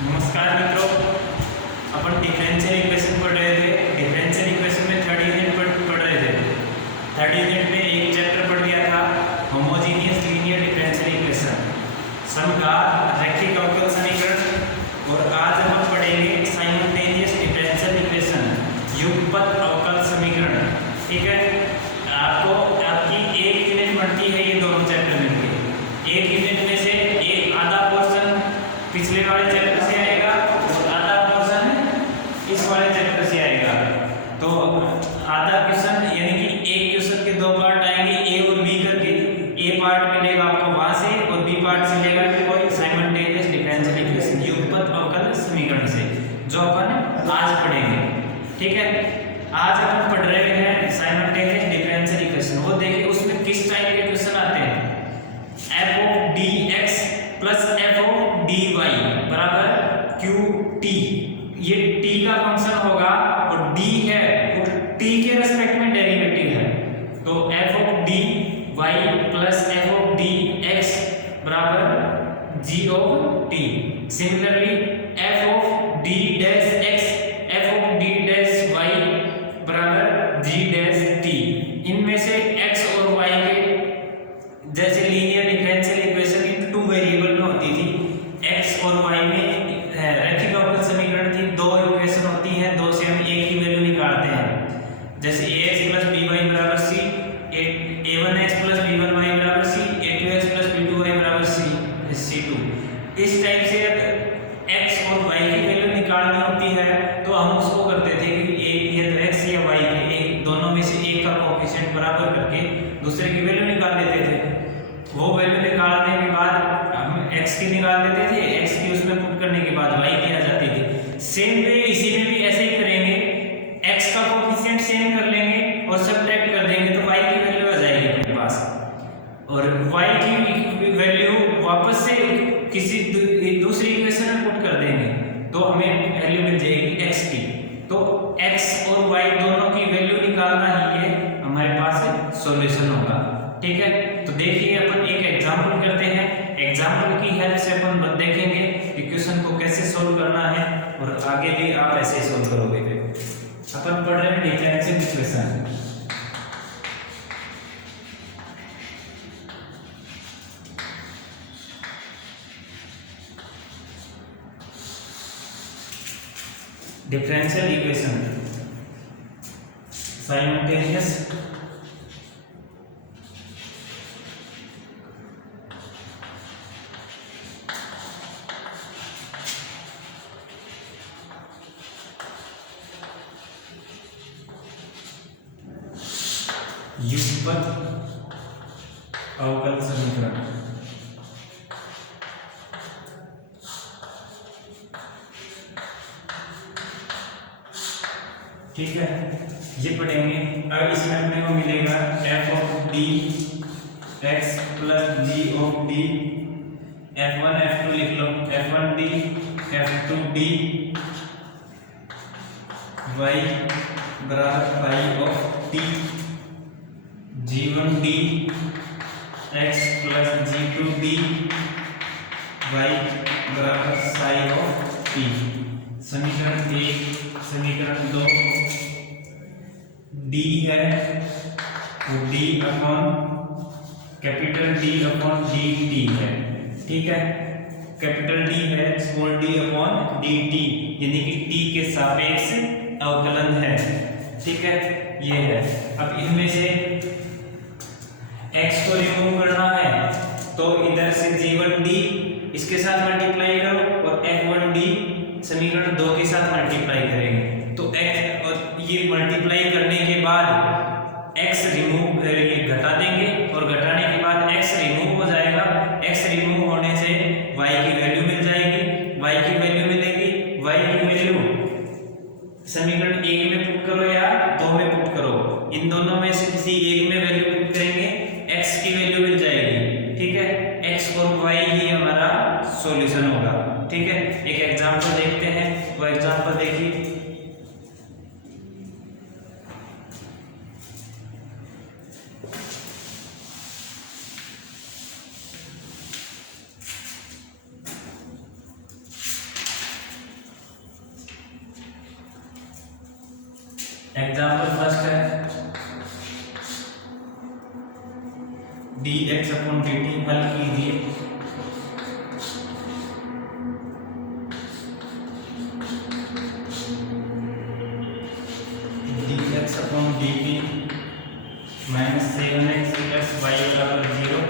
नमस्कार मित्रों, अपन differential equation पढ़ रहे थे। डिफरेंशियल इक्वेशन में थर्ड यूनिट पढ़ रहे थे। थर्ड यूनिट में एक चैप्टर पढ़ लिया था, होमोजीनियस लीनियर डिफरेंशियल इक्वेशन, समघात रैखिक अवकल समीकरण। और आज हम पढ़ेंगे साइमल्टेनियस डिफरेंशियल इक्वेशन, युगपत अवकल समीकरण। ठीक है, आपको आपकी एक यूनिट बनती है ये दोनों चैप्टर मिलकर। एक यूनिट में से एक आधा पोर्शन पिछले वाले चैप्टर से आएगा और आधा पोर्शन इस वाले चैप्टर से आएगा। तो आधा क्वेश्चन यानी कि एक क्वेश्चन के दो पार्ट आएंगे, ए और बी करके। ए पार्ट मिलेगा आपको वहां से और बी पार्ट से मिलेगा कोई साइमल्टेनियस डिफरेंशियल इक्वेशन, युगपत अवकल समीकरण से, जो अपन आज पढ़ेंगे। ठीक है, आज अपन पढ़ रहे हैं साइमल्टेनियस डिफरेंशियल इक्वेशन। वो देखिए उसमें किस टाइप के क्वेश्चन आते हैं। f of dx plus f of dy बराबर qt। ये t का फंक्शन होगा और d है वो t के रेस्पेक्ट में डेरिवेटिव है। तो f of dy plus f of dx बराबर g of t। Similarly f of d dash x f of d dash y बराबर g dash t। इनमें से x और y के जैसे linear differential equation in two variable में होती थी, x और y में रैखिक अवकल समीकरण थी। दो इक्वेशन होती हैं, दो से हम एक ही वैल्यू निकालते हैं। जैसे ax प्लस by बराबर c, a1x प्लस b1y बराबर c, a2x प्लस b2y बराबर c2। इस टाइप से x और y की वैल्यू निकालनी होती है तो हम उसको करते थे कि एक ये तो x या y के एक दोनों में से एक का कोएफिशिएंट बराबर करके दूसरे की वैल्यू निकाल लेते थे। वो वैल्यू निकालने के बाद हम x की निकाल देते थे, x की उसमें पुट करने के बाद y की आ जाती थी। सेम वे इसी में भी ऐसे ही करेंगे, x का कोएफिशिएंट सेम कर लेंगे और सब्ट्रैक्ट कर देंगे तो y की वैल्यू आ जाएगी अपने पास। और y की वैल्यू वापस से किसी दूसरी इक्वेशन में पुट कर देंगे तो हमें वैल्यू मिल जाएगी x की। तो x और y दोनों की वैल्यू निकालना ही है हमारे पास सॉल्यूशन होगा। ठीक है, तो देखिए अपन एक एग्जांपल करते हैं। एग्जांपल की हेल्प से अपन देखेंगे कि क्वेश्चन को कैसे सोल्व करना है और आगे भी आप ऐसे ही सोल्व करोगे। अपन पढ़ रहे हैं differential equation. Differential equation simultaneous युगपत अवकल समीकरण। ठीक है, ये पढ़ेंगे। अब इसमें अपने को मिलेगा f of d x plus g of d, f1 f2 लिख लो, f1d f2d y बराबर pi of t, g1d x plus g2d y बराबर psi of t। समीकरण 1, समीकरण 2 d है वो d upon capital D upon dt है। ठीक है, कैपिटल D है स्मॉल d अपॉन dt यानी कि t के सापेक्ष अवकलन है। ठीक है, ये है। अब इनमें से x को रिमूव करना है तो इधर से g1d इसके साथ मल्टीप्लाई करो और f1d समीकरण 2 के साथ मल्टीप्लाई करेंगे तो x और ये मल्टीप्लाई करने के बाद x रिमूव ये घटा देंगे और घटाने के बाद x रिमूव हो जाएगा। x रिमूव होने से y की वैल्यू मिल जाएगी, y की वैल्यू मिलेगी। y की वैल्यू समीकरण 1 में पुट करो या 2 में पुट करो, इन दोनों में से किसी एक में वैल्यू पुट करेंगे, x की वैल्यू मिल जाएगी। ठीक है, x और y ही हमारा सॉल्यूशन होगा। ठीक है, एक एग्जांपल देखते हैं, वो एग्जांपल देखिए। एग्जाम्पल फर्स्ट है dx/dt हल कीजिए। dx/dt -7x + y = 0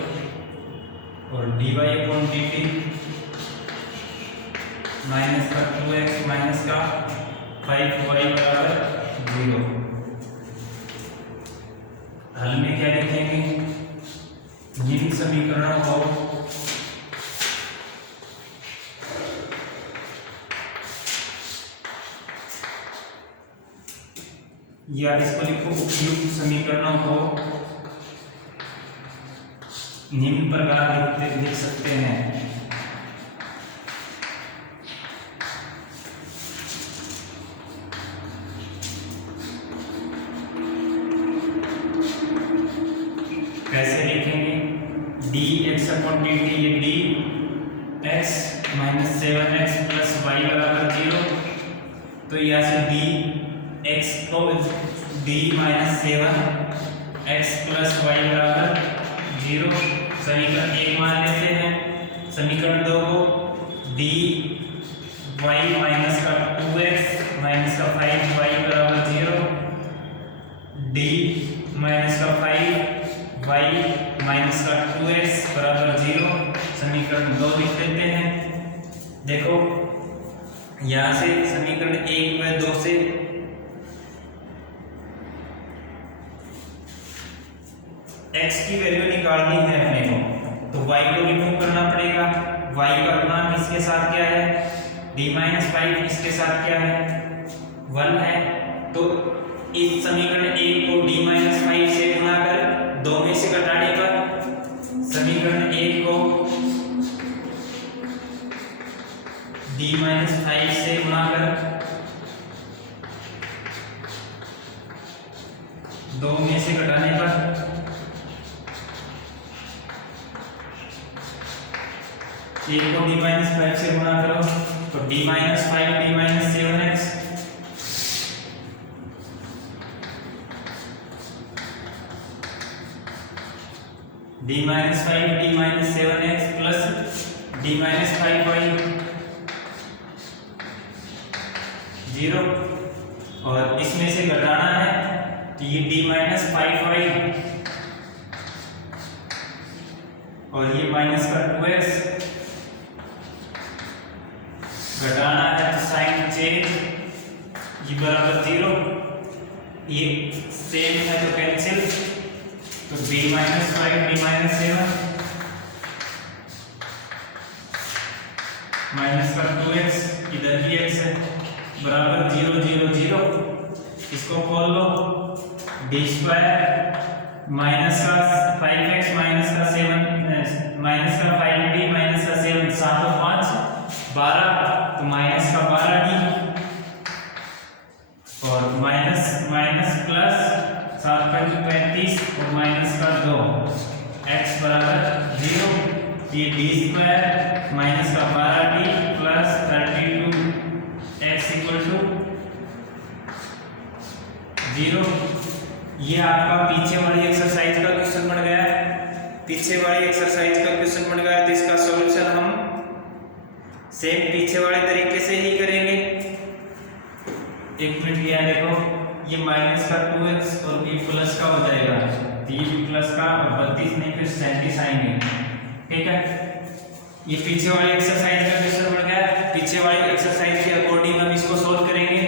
और dy/dt -2x - 5y = 0। हल में क्या लिखेंगे? निम्न समीकरणों को या इसको लिखो उपयुक्त समीकरणों को निम्न प्रकार लिख सकते हैं। कैसे लिखेंगे? dx/dt ये dx -7x + y = 0, तो यहाँ से dx को d -7x + y = 0 समीकरण 1 मान लेते हैं। समीकरण 2 को dy - 2x - 5y = 0, d - 5y - 2x = 0 समीकरण 2 लिख लेते हैं। देखो यहाँ से समीकरण 1 व 2 से x की वैल्यू निकालनी है अपने को, तो y को रिमूव करना पड़ेगा। y का गुणा किसके साथ क्या है? d - 5 इसके साथ क्या है? 1 है। तो इस समीकरण 1 को d - 5 से गुणा कर 2 में से घटाने पर समीकरण 1 को d - 5 से गुणा कर 2 में से घटाने पर एक को d - 5 से गुणा करो तो d - 5 d - 7x d - 5 d - 7x plus d - 5y 0 और इसमें से घटाना है तो ये d - 5y और ये माइनस का 2x घटाना है तो साइन चेंज ये बराबर 0, ये सेम है तो कैंसिल, तो d - 5 d - 7 माइनस का 2x इधर भी x है बराबर 0 0 0। इसको खोल लो d² माइनस का 5x माइनस का 7 माइनस का 5d माइनस का 7 7 और 5 12 तो माइनस का 12d और माइनस माइनस प्लस 7 का 35 और माइनस का 2 x बराबर 0। ये d² माइनस का 12d प्लस 32x = 0। ये आपका पीछे वाली एक्सरसाइज का क्वेश्चन बन गया है। पीछे वाली एक्सरसाइज का क्वेश्चन बन गया तो इसका सॉल्यूशन हम सेम पीछे वाले तरीके से ही करेंगे। एक मिनट लिया देखो, ये माइनस का 2x और ये प्लस का हो जाएगा, तो ये प्लस का और 32 नहीं फिर 37 आएंगे। ठीक है, ये पीछे वाली एक्सरसाइज का क्वेश्चन बन गया। पीछे वाली एक्सरसाइज के अकॉर्डिंग हम इसको सोल्व करेंगे।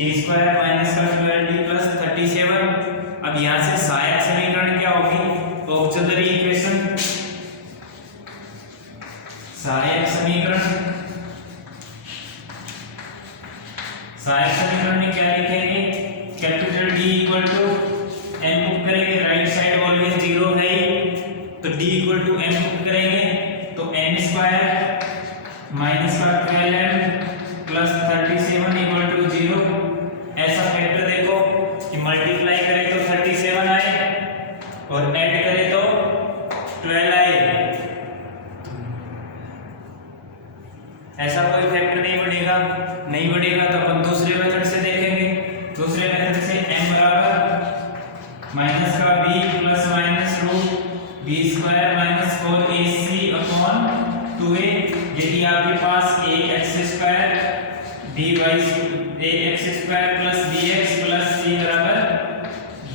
d² माइनस का 12d प्लस 37। अब यहाँ से सहायक समीकरण क्या होगी? Auxiliary equation. सहायक समीकरण में क्या लिखेंगे? Capital D equal to m put करेंगे, राइट साइड ऑलवेज 0 है तो D equal to m put करेंगे तो m² माइनस का 12m प्लस 37 इक्वल टू 0। ऐसा फैक्टर देखो कि मल्टीप्लाई करें तो 37 आए और ऐड करें तो 12 आए। ऐसा कोई फैक्टर नहीं बढ़ेगा तो अपन दूसरे मेथड से देखेंगे। तो दूसरे मेथड से m बराबर माइनस का b plus minus root b square minus 4ac upon 2a। यदि आपके पास ax square dy ax square plus bx plus c बराबर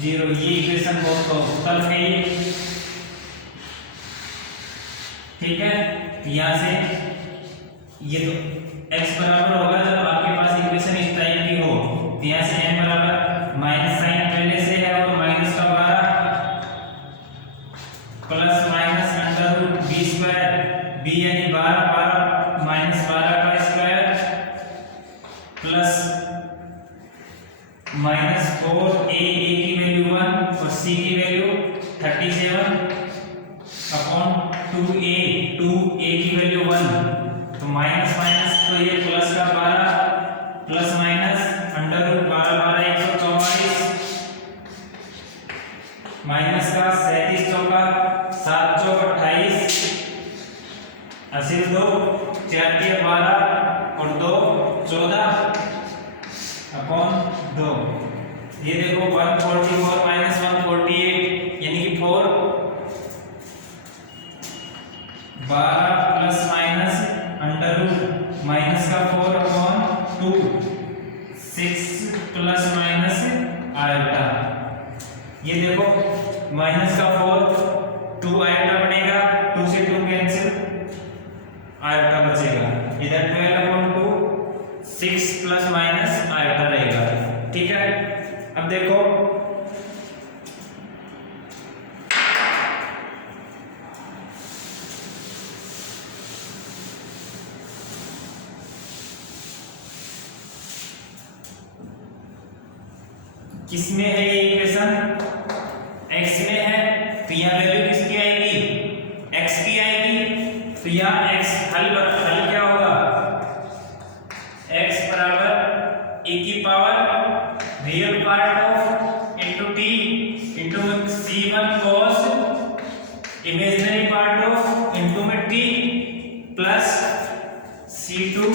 0, ये इक्वेशन बहुत तल गई है। ठीक है, यहाँ से ये तो x बराबर होगा जब आपके पास इक्वेशन इस टाइप की हो। यहाँ से m बराबर माइनस साइन पहले से है और माइनस का 12 plus minus under root b square b यानी 12 माइनस 12 का स्क्वायर प्लस माइनस 4a की वैल्यू 1 और c की वैल्यू 37 अपॉन 2a की वैल्यू 1। तो माइनस माइनस तो ये प्लस का 12 plus minus under root 12 144 minus का 37 चौका 7 चौक 28 80 2 4 के 12 और 2 14 अपॉन 2। ये देखो 144 माइनस 148 यानी कि 4 12 plus minus under root minus का 4 अपॉन 2 6 प्लस माइनस आयोटा। ये देखो माइनस का 4 2 आयोटा बनेगा, 2 से 2 कैंसिल आयोटा बचेगा। इधर 12 अपॉन 2 6 प्लस माइनस आयोटा रहेगा। ठीक है, अब देखो किसमें है ये इक्वेशन, x में है तो यहाँ वैल्यू किसकी आएगी, x की आएगी। तो यहाँ x हल क्या होगा, x बराबर a की power real part of into t into c1 cos imaginary part of into में t plus c2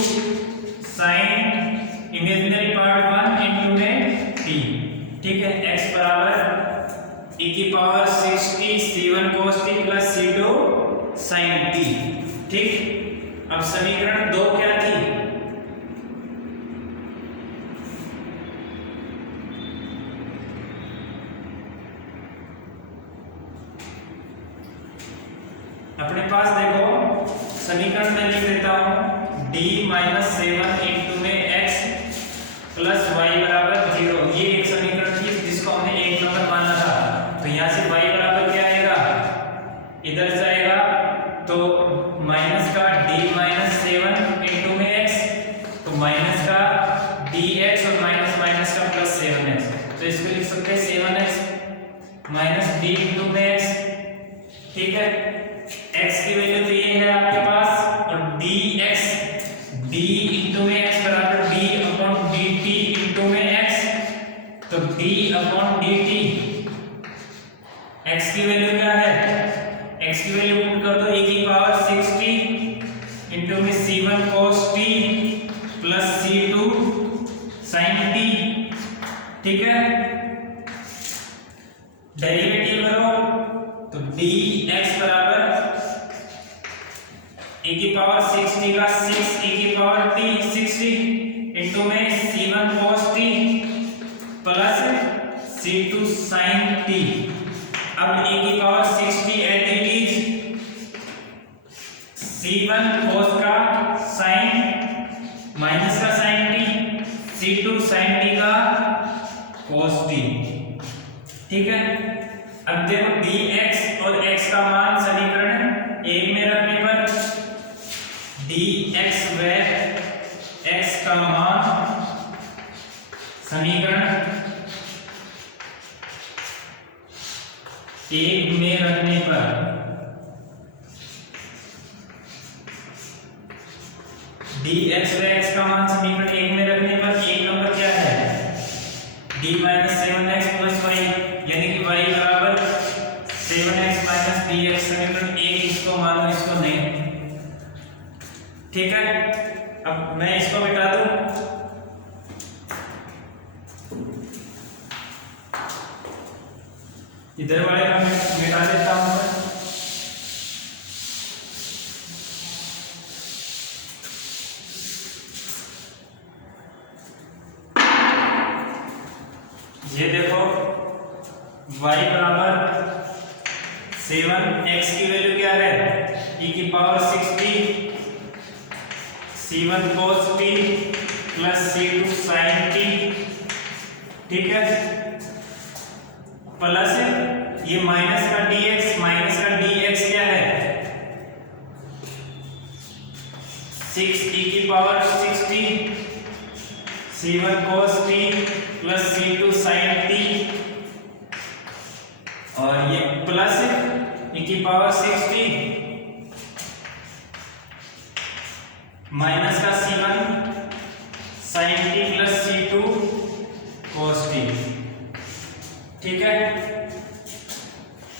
sin imaginary part 1 into में t। ठीक है, x बराबर e की power 6t c1 cos t plus c2 sin t। ठीक, अब समीकरण 2 क्या थी, अपने पास देखो समीकरण में लिख देता हूं d माइनस 7 इंटू में x प्लस y बराबर 0। ये एक समीकरण थी जिसको हमने एक नंबर माना था। तो यहाँ से y बराबर क्या आएगा, इधर जाएगा तो माइनस का d माइनस 7 इंटू में x, तो माइनस का dx और माइनस माइनस का प्लस 7x। तो इसको लिख सकते हैं 7x माइनस d इंटू में x। ठीक है, x की वैल्यू तो ये है आपके पास और dx d इंटू में x बराबर d अपॉन dt इंटू में x। तो d अपॉन dt, x की वैल्यू क्या है, x की वैल्यू पुट कर दो e की पावर 6t इंटू में c1 cos t plus c2 sin t। ठीक है, डेरिवेटिव करो तो dx बराबर e की पावर 6t का 6 e की पावर t 6t इंटू में c1 cos t plus c2 sin t। अब e की power 6t at it is c1 cos का sin माइनस का sin t c2 sin t का cos t। ठीक है, अब देखो dx और x का मान समीकरण 1 में रखने पर dx व x का मान समीकरण 1 में रखने पर dx व x का मान समीकरण 1 में रखने पर एक नंबर क्या है, d minus 7x plus y यानी कि y बराबर 7x माइनस dx। समीकरण 1 इसको मानो इसको नहीं। ठीक है, अब मैं इसको मिटा दूं। इधर वाले का मिटा देता हूं मैं। ये देखो y बराबर 7, x की वैल्यू क्या है e की power 60 c1 cos t plus c2 sin t, ठीक है, प्लस ये माइनस का dx, माइनस का dx क्या है 6 e की power 60 c1 cos t plus c2 sin t, और ये प्लस e की पावर 60 माइनस का c1 sin t plus c2 cos t, ठीक है।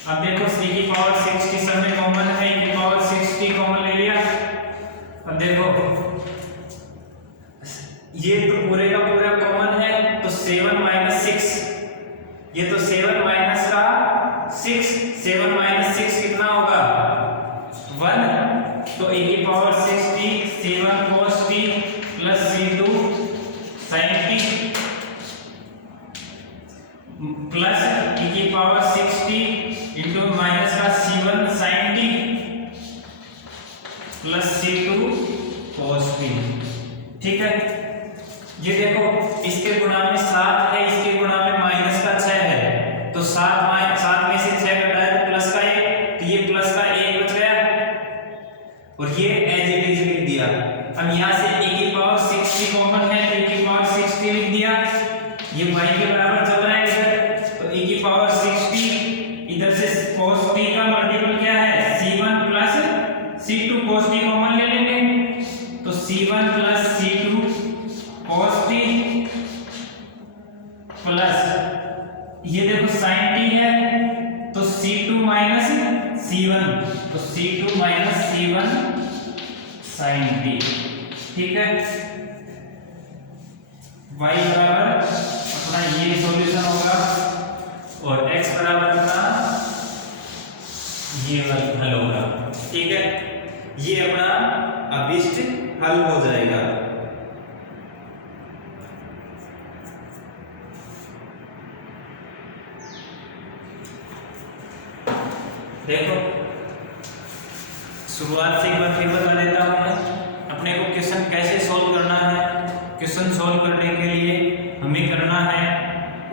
अब देखो c की पावर 60 सब में कॉमन है, e की पावर 60 कॉमन ले लिया। अब देखो ये तो पूरे का पूरा कॉमन है, तो 7 माइनस 6, ये तो 7 माइनस का 6, 7 माइनस 6 कितना होगा 1, तो e की power 60 c1 cos t plus c2 sin t plus e की पावर 60 इंटू माइनस का c1 sin t plus c2 cos t, ठीक है। ये देखो इसके गुणा में 7 है, इसके गुणा में माइनस का 6 है, तो 7 में से 6 घटाए तो प्लस का 1, तो ये प्लस का 1 बच गया और ये एज इट इज लिख दिया। अब यहाँ से e की पावर 60 कॉमन है, तो e की पावर 60 लिख दिया, ये y के बराबर चल रहा है इधर, तो e की पावर 60 इधर से cos t का मल्टीपल क्या है c1 plus c2 cos t common ले लेंगे, तो c1 plus c2 cos t plus ये देखो sin t है, तो c2 माइनस c1, तो c2 minus c1 sin t, ठीक है। y बराबर अपना ये सॉल्यूशन होगा और x बराबर अपना ये हल होगा, ठीक है। ये अपना अभिष्ट हल हो जाएगा। देखो शुरुआत से एक बार फिर बता देता हूं मैं, अपने को क्वेश्चन कैसे सॉल्व करना है। क्वेश्चन सॉल्व करने के लिए हमें करना है,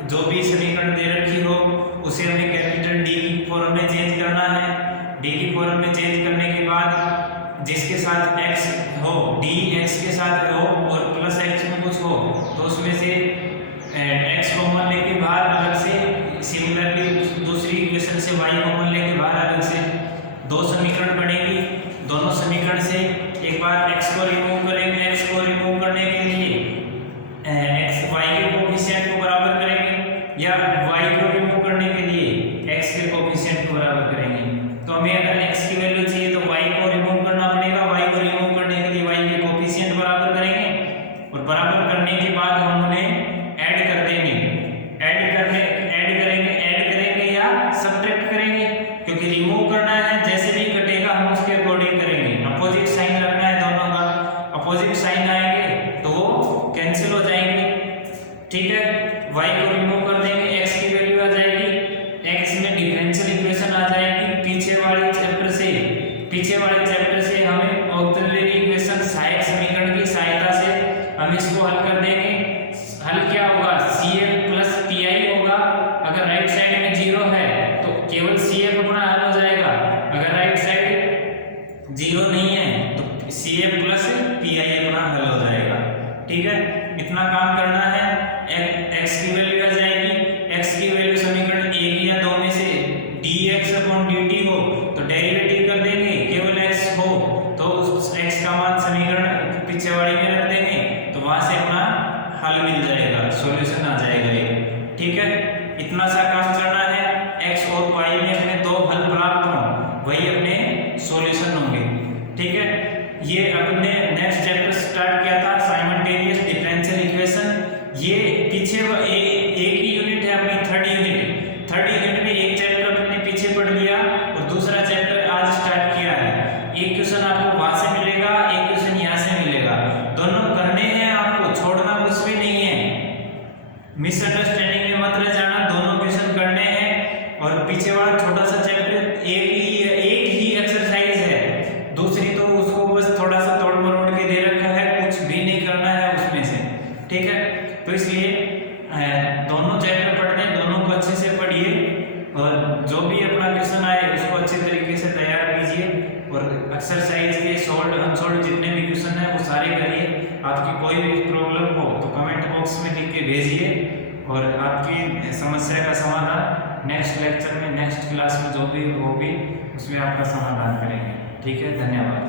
जो भी समीकरण दे रखी हो उसे हमें कैपिटल D की फॉर्म में चेंज करना है। D की फॉर्म में चेंज करने के बाद जिसके साथ x हो, D x के साथ हो और प्लस x में कुछ हो, तो उसमें से x कॉमन लेके बाहर अलग से, सिमिलरली दूसरी इक्वेशन से y कॉमन लेके बाहर अलग से दो समीकरण पढ़ेंगे। दोनों समीकरण से एक बार x को रिमूव करेंगे, x को रिमूव करने के लिए x y के कोफिशिएंट को बराबर करेंगे, या y को रिमूव करने के लिए x के कोफिशिएंट को बराबर करेंगे। तो हमें अगर x की वैल्यू चाहिए तो y को रिमूव करना पड़ेगा, y को रिमूव करने के लिए y के कोफिशिएंट बराबर करेंगे और बराबर करने के बाद हम उन्हें ऐड कर देंगे। ऐड करेंगे या सब्ट्रैक्ट करेंगे, क्योंकि रिमूव करना है, जैसे भी कटेगा हम उसके अकॉर्डिंग करेंगे। अपोजिट साइन रखना है दोनों का, अपोजिट साइन आएंगे तो वो कैंसिल हो जाएंगे, ठीक है। y को रिमूव कर देंगे, x की वैल्यू आ जाएगी, x में डिफरेंशियल इक्वेशन आ जाएगी। पीछे वाले चैप्टर से हमें ऑक्सिलरी इक्वेशन सहायक समीकरण की सहायता से हम इसको हल कर देंगे। हल क्या होगा, CF प्लस PI होगा। अगर राइट साइड में 0 है तो केवल CF अपना हल हो जाएगा, अगर राइट साइड 0 नहीं है तो CF प्लस PI अपना हल हो जाएगा, ठीक है। इतना काम करना है। x की वैल्यू आ जाएगी, x की वैल्यू समीकरण 1 या 2 में से dx/dt हो तो डेरिवेटिव कर देंगे, केवल x हो तो उस x का मान समीकरण पीछे वाली में रख देंगे, तो वहां से अपना हल मिल जाएगा, सॉल्यूशन आ जाएगा ये, ठीक है। इतना सा काम करना है, x और y में अपने दो हल प्राप्त हों वही अपने सॉल्यूशन होंगे, ठीक है। ये अपने नेक्स्ट चैप्टर स्टार्ट किया था साइमल्टेनियस डिफरेंशियल इक्वेशन। ये पीछे एक ही यूनिट है अपनी थर्ड यूनिट में एक चैप्टर मिसअंडरस्टैंडिंग में मत रह जाना, दोनों क्वेश्चन करने हैं। और पीछे वाला छोटा सा चैप्टर एक ही एक्सरसाइज है, दूसरी तो उसको बस थोड़ा सा तोड़ मरोड़ के दे रखा है, कुछ भी नहीं करना है उसमें से, ठीक है। तो इसलिए दोनों चैप्टर पढ़ने, दोनों को अच्छे से पढ़िए और जो भी अपना क्वेश्चन आए उसको अच्छे तरीके से तैयार कीजिए और एक्सरसाइज के सॉल्व अनसॉल्व जितने भी क्वेश्चन हैं वो सारे करिए। आपकी कोई भी प्रॉब्लम हो तो कमेंट बॉक्स में लिख के भेजिए और आपकी समस्या का समाधान नेक्स्ट लेक्चर में, नेक्स्ट क्लास में जो भी होगी उसमें आपका समाधान करेंगे। ठीक है, धन्यवाद।